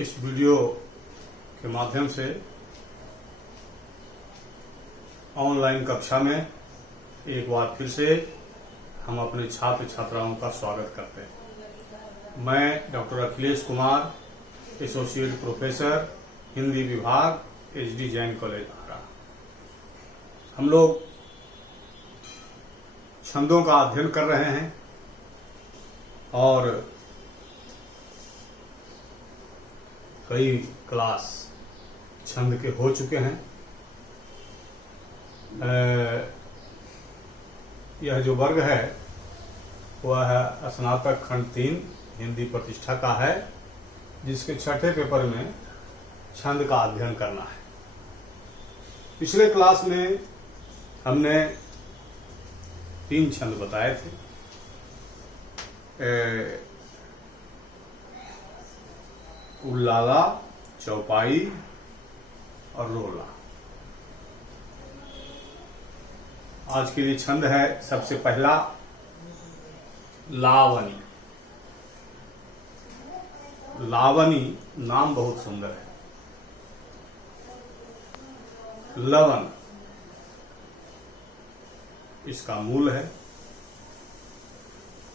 इस वीडियो के माध्यम से ऑनलाइन कक्षा में एक बार फिर से हम अपने छात्र छात्राओं का स्वागत करते हैं। मैं doctor Akhilesh Kumar, associate professor Hindi विभाग, एचडी जैन कॉलेज आरा। हम लोग छंदों का अध्ययन कर रहे हैं और कई क्लास छंद के हो चुके हैं। यह जो वर्ग है वह है स्नातक खंड 3 हिंदी प्रतिष्ठा का है, जिसके छठे पेपर में छंद का अध्ययन करना है। पिछले क्लास में हमने 3 छंद बताए थे। उल्लाला, चौपाई और रोला। आज के लिए छंद है सबसे पहला लावनी। लावनी नाम बहुत सुंदर है। लवन इसका मूल है,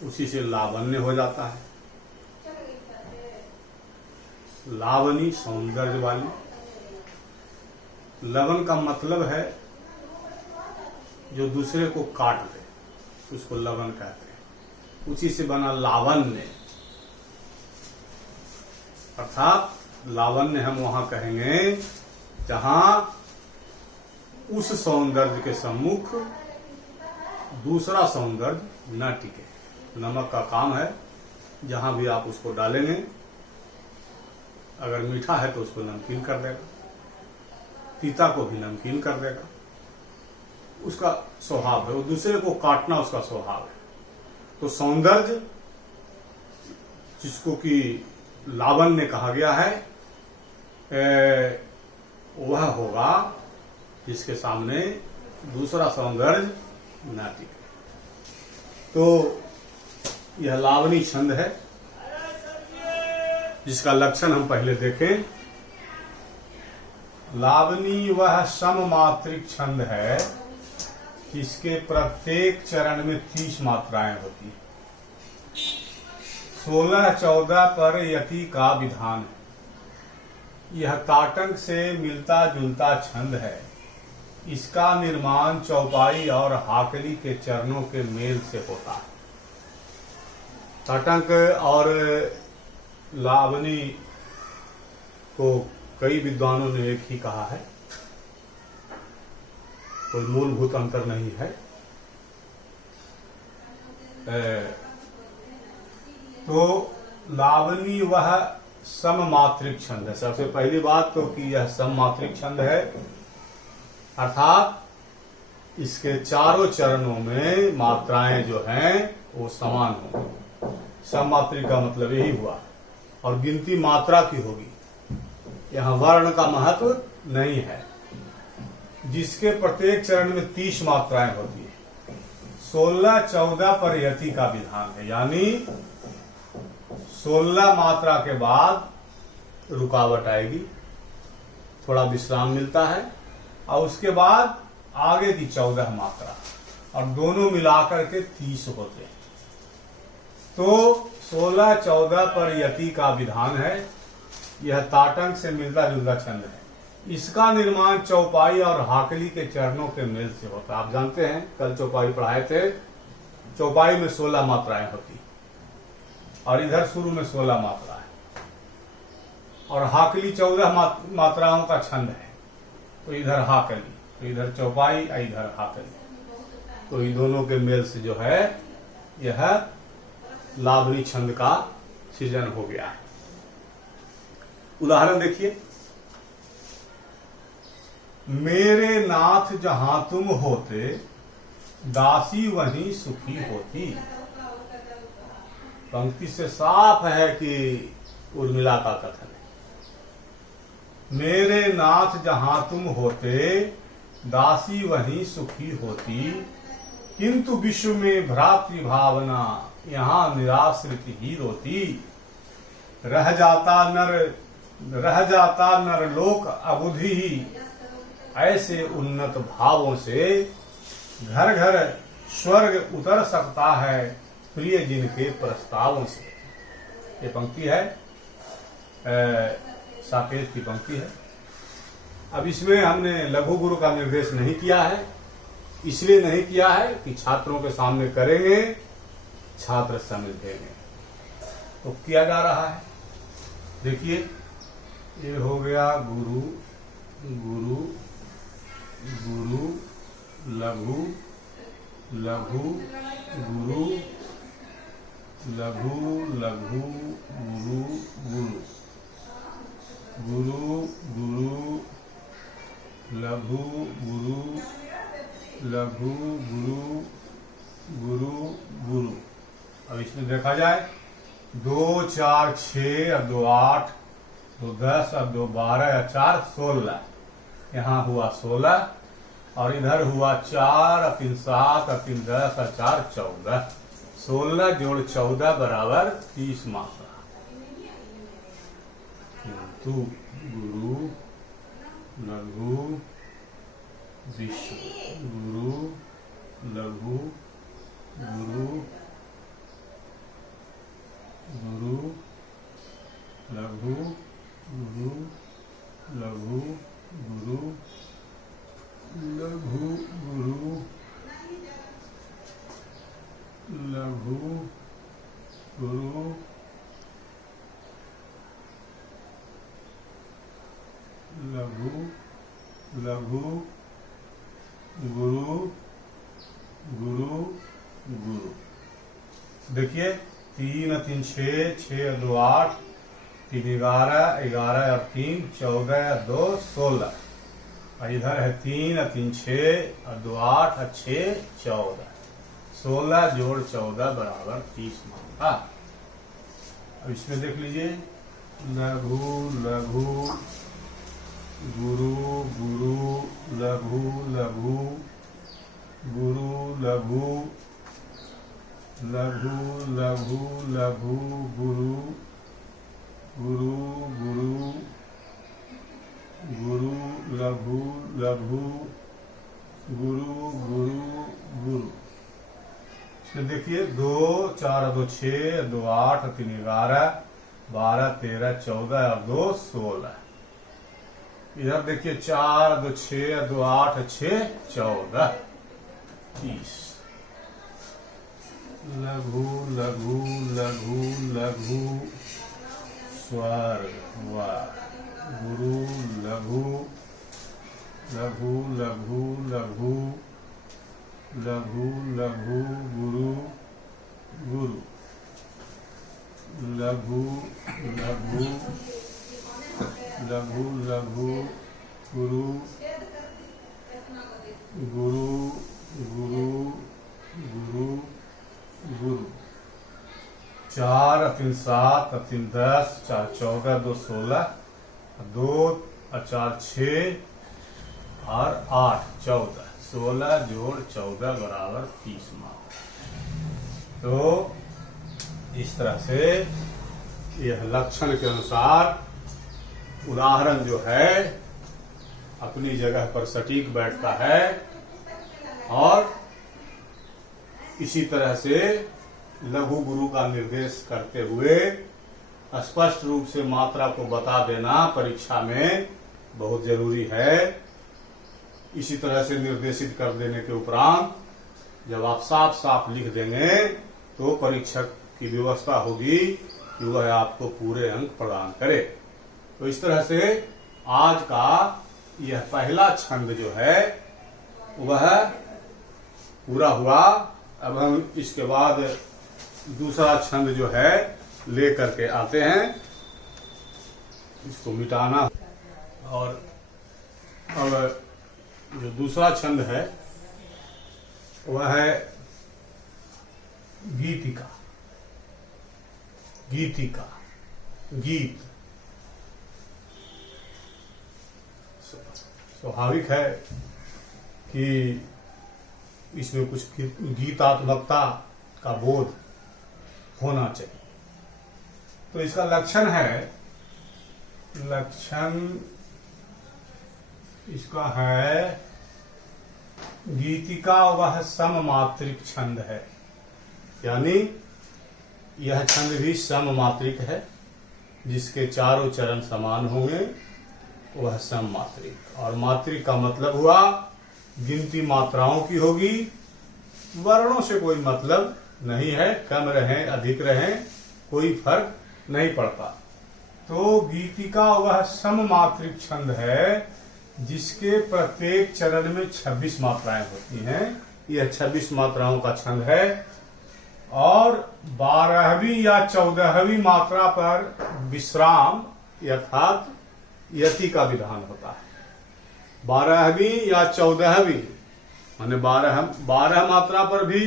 उसी से लावण्य हो जाता है। लावनी सौंदर्य वाली। लवन का मतलब है जो दूसरे को काट दे, उसको लवन कहते हैं। उसी से बना लावण्य, अर्थात लावण्य हम वहां कहेंगे जहां उस सौंदर्य के सम्मुख दूसरा सौंदर्य न टिके। नमक का काम है, जहां भी आप उसको डालेंगे, अगर मीठा है तो उसको नमकीन कर देगा, तीता को भी नमकीन कर देगा। उसका स्वभाव है, वो दूसरे को काटना उसका स्वभाव है। तो सौंदर्य जिसको कि लावण्य कहा गया है, वह होगा जिसके सामने दूसरा सौंदर्य न टिके। तो यह लावनी छंद है, जिसका लक्षण हम पहले देखें। लावनी वह सममात्रिक छंद है जिसके प्रत्येक चरण में 30 मात्राएं होती हैं। 16-14 पर यति का विधान है। यह ताटंक से मिलता जुलता छंद है। इसका निर्माण चौपाई और हाकली के चरणों के मेल से होता है। ताटंक और लावनी को कई विद्वानों ने एक ही कहा है, कोई मूलभूत अंतर नहीं है। तो लावनी वह सममात्रिक छंद है। सबसे पहली बात तो कि यह सममात्रिक छंद है, अर्थात इसके चारों चरणों में मात्राएं जो हैं वो समान होंगी। सममात्रिक का मतलब यही हुआ, और गिनती मात्रा की होगी। यहां वर्ण का महत्व नहीं है। जिसके प्रत्येक चरण में 30 मात्राएं होती है। 16-14 पर यति का विधान है, यानी 16 मात्रा के बाद रुकावट आएगी, थोड़ा विश्राम मिलता है, और उसके बाद आगे की 14 मात्रा, और दोनों मिलाकर के 30 होते हैं। तो 16-14 पर यति का विधान है। यह ताटंक से मिलता जुलता छंद है। इसका निर्माण चौपाई और हाकली के चरणों के मेल से होता है। आप जानते हैं, कल चौपाई पढ़ाए थे। चौपाई में 16 मात्राएं होती, और इधर शुरू में 16 मात्राएं, और हाकली 14 मात्राओं का छंद है। तो इधर हाकली, तो इधर चौपाई, इधर हाकली। तो इन दोनों के मेल से जो है यह लावनी छंद का सृजन हो गया है। उदाहरण देखिए। मेरे नाथ जहां तुम होते, दासी वहीं सुखी होती। पंक्ति से साफ है कि उर्मिला का कथन है। मेरे नाथ जहां तुम होते, दासी वहीं सुखी होती। किंतु विश्व में भ्रातृ भावना, यहाँ निराश्रित ही रोती। रह जाता नर रह जाता नरलोक अबुधि ही, ऐसे उन्नत भावों से घर घर स्वर्ग उतर सकता है प्रिय जिनके प्रस्तावों से। ये पंक्ति है साकेत की पंक्ति है। अब इसमें हमने लघु गुरु का निर्देश नहीं किया है, इसलिए नहीं किया है कि छात्रों के सामने करेंगे, छात्र समझ देंगे, तो किया जा रहा है। देखिए ये हो गया गुरु गुरु गुरु लघु लघु गुरु लघु लघु गुरु गुरु गुरु गुरु लघु गुरु लघु गुरु गुरु गुरु। अब इसमें देखा जाए 2 4 6 और 2 8 2 10 और 2 12 और 4 16, यहाँ हुआ 16 और इधर हुआ 4 और 3 7 और 3 10 और 4 14, 16 जोड़ 14 बराबर 30 मात्रा। किंतु गुरु लघु विश्व गुरु लघु गुरु गुरु लघु गुरु लघु गुरु लघु गुरु लघु गुरु लघु लघु गुरु गुरु गुरु। देखिए 3 3 6 6 2 8 3 11 11 और 3 14 और 2 16, और इधर है 3 3 6 और 2 8 और 6 14, 16 जोड़ 14 बराबर 30 मात्रा। अब इसमें देख लीजिए लघु लघु गुरु गुरु लघु लघु गुरु लघु लघु लघु लघु गुरु गुरु गुरु गुरु लघु लघु गुरु गुरु गुरु। इसमें देखिए 2 4 2 6 2 8 3 11 12 13 14 और 2 16, इधर देखिए 4 2 6 2 8 6 14 30। लघु लघु लघु लघु स्वर्ग व गुरु लघु लघु लघु लघु लघु लघु गुरु गुरु लघु लघु लघु लघु गुरु गुरु गुरु गुरु गुरु। 4 3 7 3 10 4 14 2 16 2 और 4 6 और 8 14, 16 जोड़ 14 बराबर 30 मात्रा। तो इस तरह से यह लक्षण के अनुसार उदाहरण जो है अपनी जगह पर सटीक बैठता है, और इसी तरह से लघु गुरु का निर्देश करते हुए स्पष्ट रूप से मात्रा को बता देना परीक्षा में बहुत जरूरी है। इसी तरह से निर्देशित कर देने के उपरांत जब आप साफ साफ लिख देंगे तो परीक्षक की व्यवस्था होगी कि वह आपको पूरे अंक प्रदान करे। तो इस तरह से आज का यह पहला छंद जो है वह पूरा हुआ। अब हम इसके बाद दूसरा छंद जो है ले करके आते हैं, इसको मिटाना। और अब जो दूसरा छंद है वह है गीतिका। गीतिका गीत स्वाभाविक है कि इसमें कुछ गीतात्मकता का बोध होना चाहिए। तो इसका लक्षण है लक्षण इसका है गीतिका, वह सममात्रिक छंद है, यानी यह छंद भी सममात्रिक है, जिसके चारों चरण समान होंगे, वह सममात्रिक। और मात्रिक का मतलब हुआ गिनती मात्राओं की होगी, वर्णों से कोई मतलब नहीं है, कम रहें अधिक रहें कोई फर्क नहीं पड़ता। तो गीतिका वह सममात्रिक छंद है जिसके प्रत्येक चरण में 26 मात्राएं होती हैं। यह 26 मात्राओं का छंद है और 12वीं या 14वीं मात्रा पर विश्राम अर्थात यति का विधान होता है। 12वीं या 14वीं माने 12 मात्रा पर भी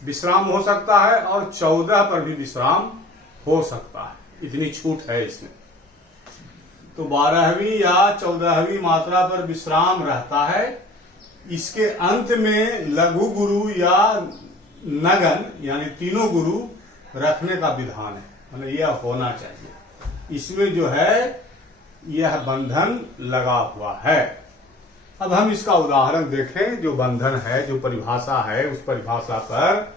विश्राम हो सकता है और 14 पर भी विश्राम हो सकता है, इतनी छूट है इसमें। तो 12वीं या 14वीं मात्रा पर विश्राम रहता है। इसके अंत में लघु गुरु या नगन यानी तीनों गुरु रखने का विधान है, मतलब यह होना चाहिए। इसमें जो है यह बंधन लगा हुआ है। अब हम इसका उदाहरण देखें। जो बंधन है, जो परिभाषा है, उस परिभाषा पर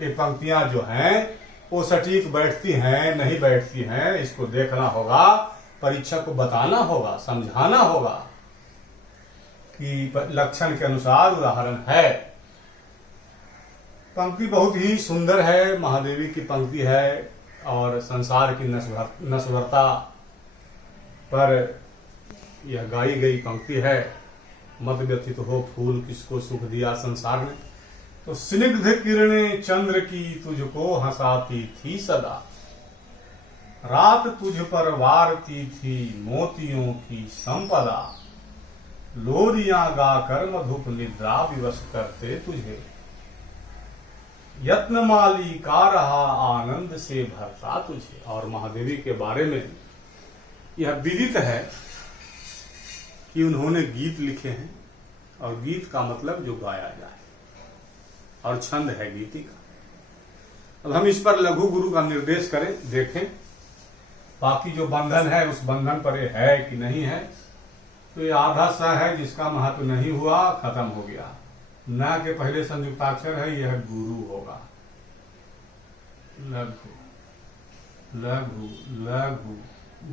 ये पंक्तियां जो हैं वो सटीक बैठती हैं नहीं बैठती हैं, इसको देखना होगा, परीक्षक को बताना होगा, समझाना होगा कि लक्षण के अनुसार उदाहरण है। पंक्ति बहुत ही सुंदर है, महादेवी की पंक्ति है और संसार की नश्वरता पर यह गाई गई पंक्ति है। मत व्यथित हो फूल किसको सुख दिया संसार ने, तो स्निग्ध किरणें चंद्र की तुझको हंसाती थी सदा, रात तुझ पर वारती थी मोतियों की संपदा, लोरियां गाकर मधुप निद्रा विवश करते तुझे, यत्नमाली का रहा आनंद से भरता तुझे। और महादेवी के बारे में यह विदित है कि उन्होंने गीत लिखे हैं और गीत का मतलब जो गाया जाए, और छंद है गीति का। अब हम इस पर लघु गुरु का निर्देश करें, देखें। बाकी जो बंधन है उस बंधन पर ये है कि नहीं है, तो ये आधा सा है जिसका महत्व नहीं हुआ, खत्म हो गया। न के पहले संयुक्ताक्षर है, यह गुरु होगा। लघु लघु लघु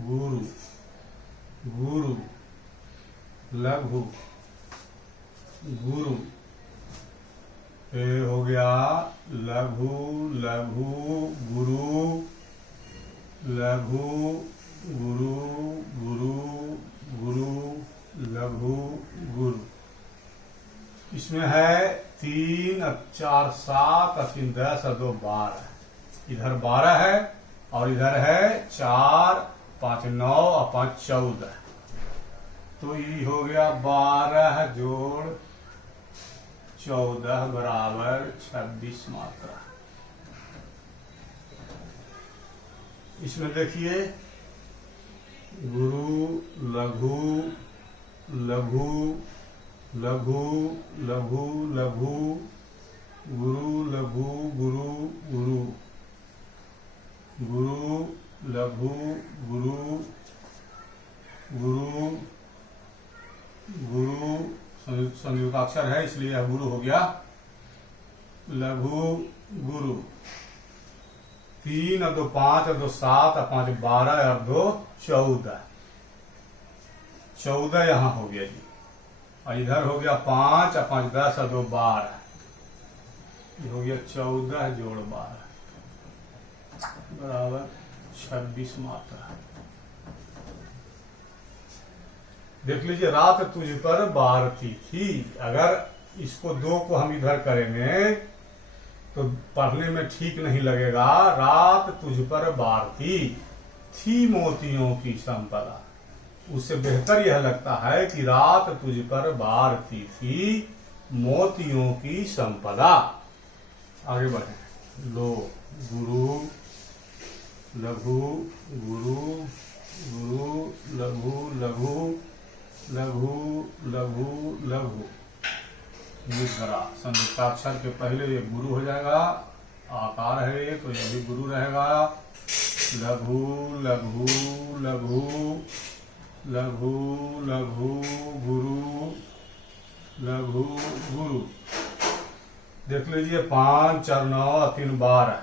गुरु गुरु लघु गुरु, ये हो गया लघु लघु गुरु लघु गुरु गुरु गुरु लघु गुरु। इसमें है 3 4 7 3 10 और 2 12। इधर 12 है और इधर है 4 5 9 और 5 14। तो ये हो गया 12 जोड़ 14 बराबर 26 मात्रा। इसमें देखिए गुरु लघु लघु लघु लघु लघु गुरु लघु गुरु गुरु गुरु लघु गुरु गुरु गुरु संयुक्ताक्षर है इसलिए यह गुरु हो गया। लघु गुरु 3 और 2 5 और 2 7 और 5 12 और 2 14। 14 यहाँ हो गया जी, और इधर हो गया 5 और 5 10 और 2 12। ये हो गया 14 जोड़ 12 बराबर 26 मात्रा। देख लीजिए, रात तुझ पर बारती थी। अगर इसको 2 को हम इधर करेंगे तो पढ़ने में ठीक नहीं लगेगा। रात तुझ पर बारती थी मोतियों की संपदा, उससे बेहतर यह लगता है कि रात तुझ पर बारती थी मोतियों की संपदा। आगे बढ़े। लो गुरु लघु गुरु गुरु लघु लघु लघु लघु लघु निधरा। संयुक्ताक्षर के पहले ये गुरु हो जाएगा, आकार है ये तो ये भी गुरु रहेगा। लघु लघु लघु लघु लघु गुरु लघु गुरु। देख लीजिए 5 4 9 3 12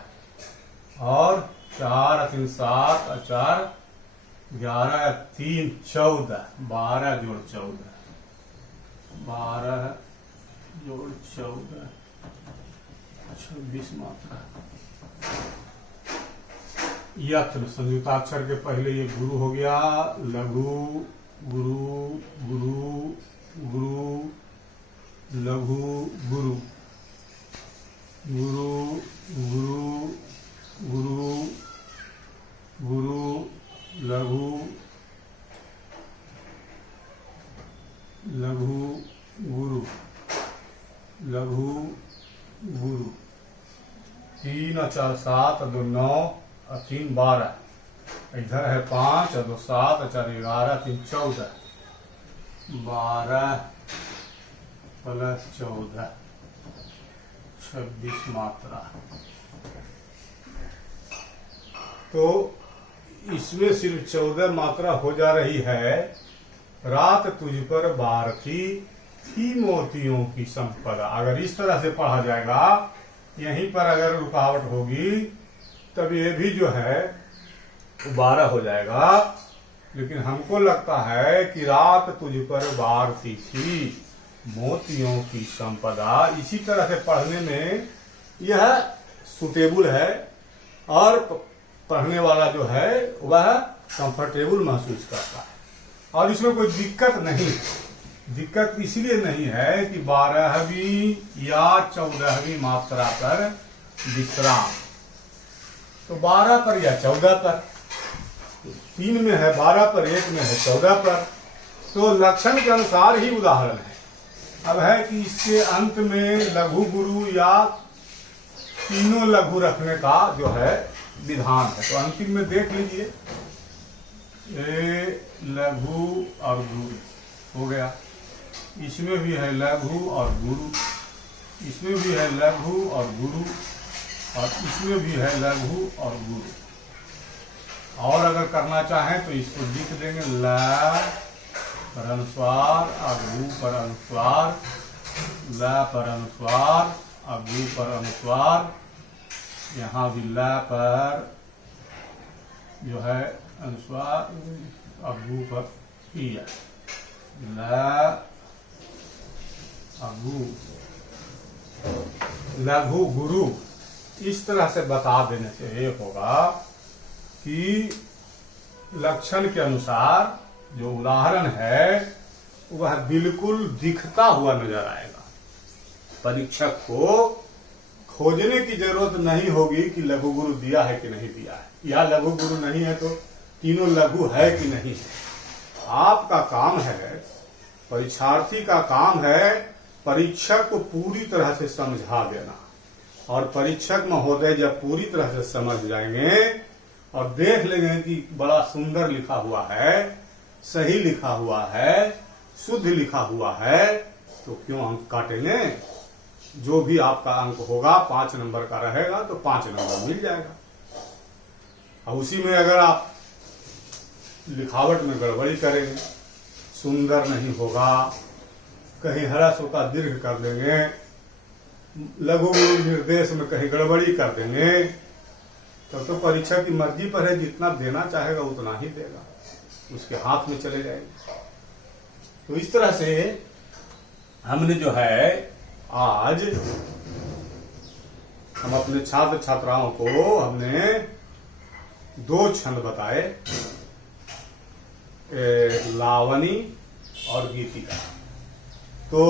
और 4 3 7 और 4 11 3 14 12 जोड़ 14 12 जोड़ 14 26 मात्रा। यत्र संयुक्ताक्षर के पहले ये गुरु हो गया, लघु गुरु गुरु गुरु लघु गुरु गुरु गुरु गुरु गुरु लघु लघु गुरु लघु गुरु। 3 और 4 7 और 2 9 और 3 12। इधर है 5 और 2 7 और 4 11 3 14 12 प्लस 14 26 मात्रा। तो इसमें सिर्फ 14 मात्रा हो जा रही है। रात तुझ पर बारती थी मोतियों की संपदा। अगर इस तरह से पढ़ा जाएगा, यहीं पर अगर रुकावट होगी तब ये भी जो है 12 हो जाएगा। लेकिन हमको लगता है कि रात तुझ पर बारती थी मोतियों की संपदा, इसी तरह से पढ़ने में यह सुटेबल है और पढ़ने वाला जो है वह कंफर्टेबल महसूस करता है। और इसमें कोई दिक्कत नहीं। दिक्कत इसलिए नहीं है कि 12वीं या 14वीं मात्रा पर विश्राम, तो 12 पर या 14 पर, 3 में है 12 पर, 1 में है 14 पर, तो लक्षण के अनुसार ही उदाहरण है। अब है कि इसके अंत में लघु गुरु या तीनों लघु रखने का जो है विधान है। तो अंतिम में देख लीजिए, लघु और गुरु हो गया। इसमें भी है लघु और गुरु, इसमें भी है लघु और गुरु, और इसमें भी है लघु और गुरु। और अगर करना चाहें तो इसको लिख देंगे ल पर अनुस्वार, अगु पर अनुस्वार, ल पर अनुस्वार, अगु पर अनुस्वार। यहाँ भी ल पर जो है अनुस्वार, अगु पर किया, ल अगु लघु गुरु। इस तरह से बता देने से ये होगा कि लक्षण के अनुसार जो उदाहरण है वह बिल्कुल दिखता हुआ नजर आएगा। परीक्षक को खोजने की जरूरत नहीं होगी कि लघु गुरु दिया है कि नहीं दिया है, या लघु गुरु नहीं है तो तीनों लघु है कि नहीं है। आपका काम है, परीक्षार्थी का काम है परीक्षक को पूरी तरह से समझा देना। और परीक्षक महोदय जब पूरी तरह से समझ जाएंगे और देख लेंगे कि बड़ा सुंदर लिखा हुआ है, सही लिखा हुआ है, शुद्ध लिखा हुआ है, तो क्यों अंक काटेंगे। जो भी आपका अंक होगा 5 नंबर का रहेगा तो 5 नंबर मिल जाएगा। और उसी में अगर आप लिखावट में गड़बड़ी करेंगे, सुंदर नहीं होगा, कहीं ह्रस्व का दीर्घ कर देंगे, लघु निर्देश में कहीं गड़बड़ी कर देंगे, तो परीक्षा की मर्जी पर है, जितना देना चाहेगा उतना ही देगा, उसके हाथ में चले जाएंगे। तो इस तरह से हमने जो है आज हम अपने छात्र छात्राओं को हमने 2 छंद बताए, लावनी और गीतिका। तो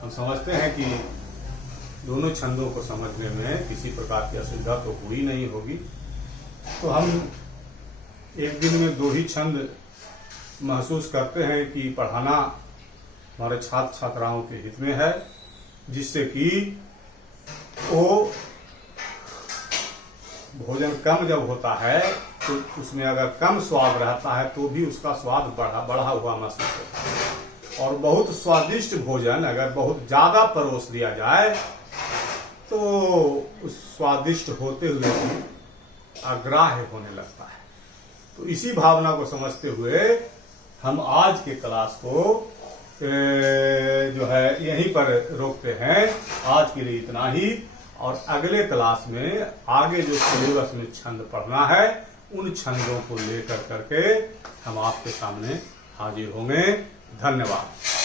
हम समझते हैं कि दोनों छंदों को समझने में किसी प्रकार की असुविधा तो हुई नहीं होगी। तो हम एक दिन में 2 ही छंद महसूस करते हैं कि पढ़ाना हमारे छात्र छात्राओं के हित में है, जिससे कि वो भोजन कम जब होता है तो उसमें अगर कम स्वाद रहता है तो भी उसका स्वाद बढ़ा हुआ महसूस होता है। और बहुत स्वादिष्ट भोजन अगर बहुत ज्यादा परोस दिया जाए तो उस स्वादिष्ट होते हुए अग्राह्य होने लगता है। तो इसी भावना को समझते हुए हम आज के क्लास को जो है यहीं पर रोकते हैं। आज के लिए इतना ही, और अगले क्लास में आगे जो सिलेबस में छंद पढ़ना है उन छंदों को लेकर करके हम आपके सामने हाजिर होंगे। धन्यवाद।